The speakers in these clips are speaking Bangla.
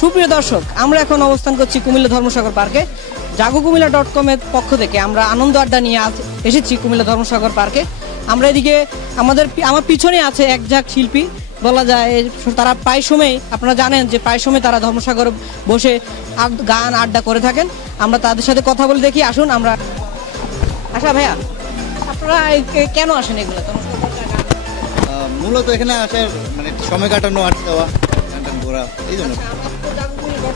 সুপ্রিয় দর্শক, আমরা এখন অবস্থান করছি কুমিল্লা ধর্মসাগর পার্কে। জাগো কুমিল্লা ডট কমের পক্ষ থেকে আমরা আনন্দ আড্ডা নিয়ে আজ এসেছি কুমিল্লা ধর্মসাগর পার্কে। আমরা এদিকে আমাদের আমার পিছনে আছে এক ঝাঁক শিল্পী। বলা যায়, তারা প্রায় সময় আপনারা জানেন যে প্রায় সময় তারা ধর্মসাগর বসে গান আড্ডা করে থাকেন। আমরা তাদের সাথে কথা বলে দেখি, আসুন আমরা আচ্ছা ভাইয়া, আপনারা কেন আসেন এগুলো? মূলত এখানে আসার মানে সময় কাটানো আড্ডা দেওয়া। গান এই জন্য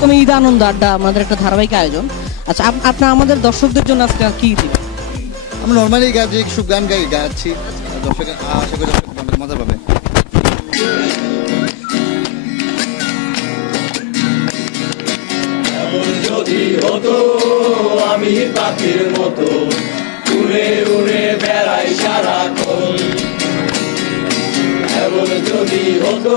তুমি ঈদ আনন্দ আড্ডা আমাদের একটা ধারাবাহিক আয়োজন। আচ্ছা আপ- আপনার আমাদের দর্শকদের জন্য আজকে কি দিবেন? আমরা নর্মালি যে কিছু গান গাই গাচ্ছি। দর্শক আশা করি দর্শক মজা পাবে। যদি হতো আমি পাখির মতো উড়ে উড়ে বেড়াই সারাক্ষণ। এমন যদি হতো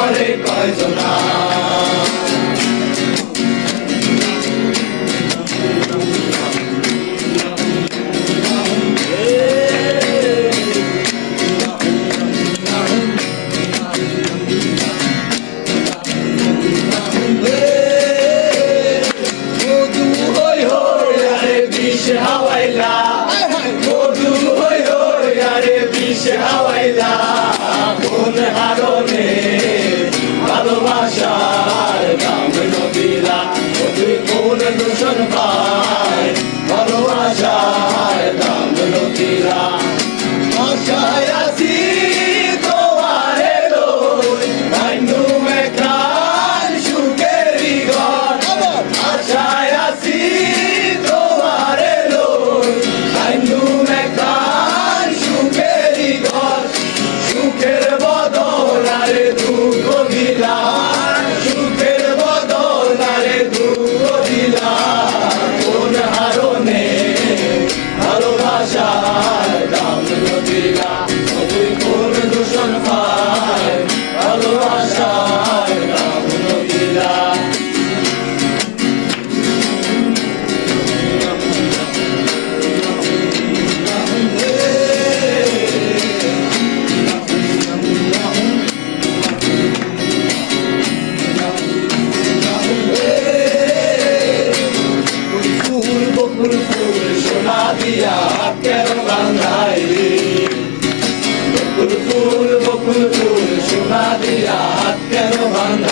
বসত করে দিয়া কেন বান্ধাইলি বকুল ফুল বকুল ফুল সোনা দিয়া কেন বান্ধাইলি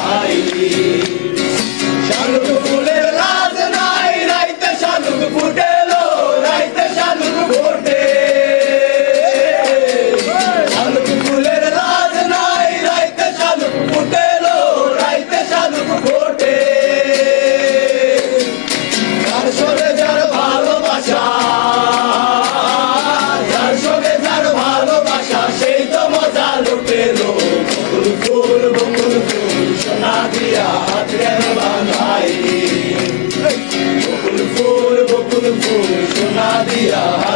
Yeah.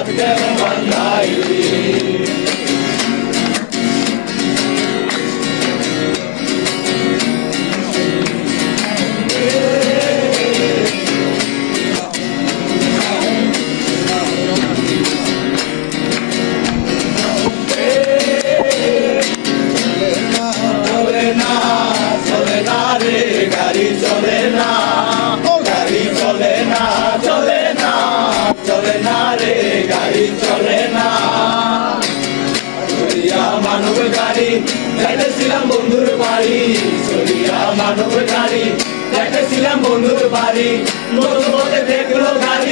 আনন্দ গাড়ি দেখেছিলাম বন্ধুর বাড়ি। নতুন দেখল গাড়ি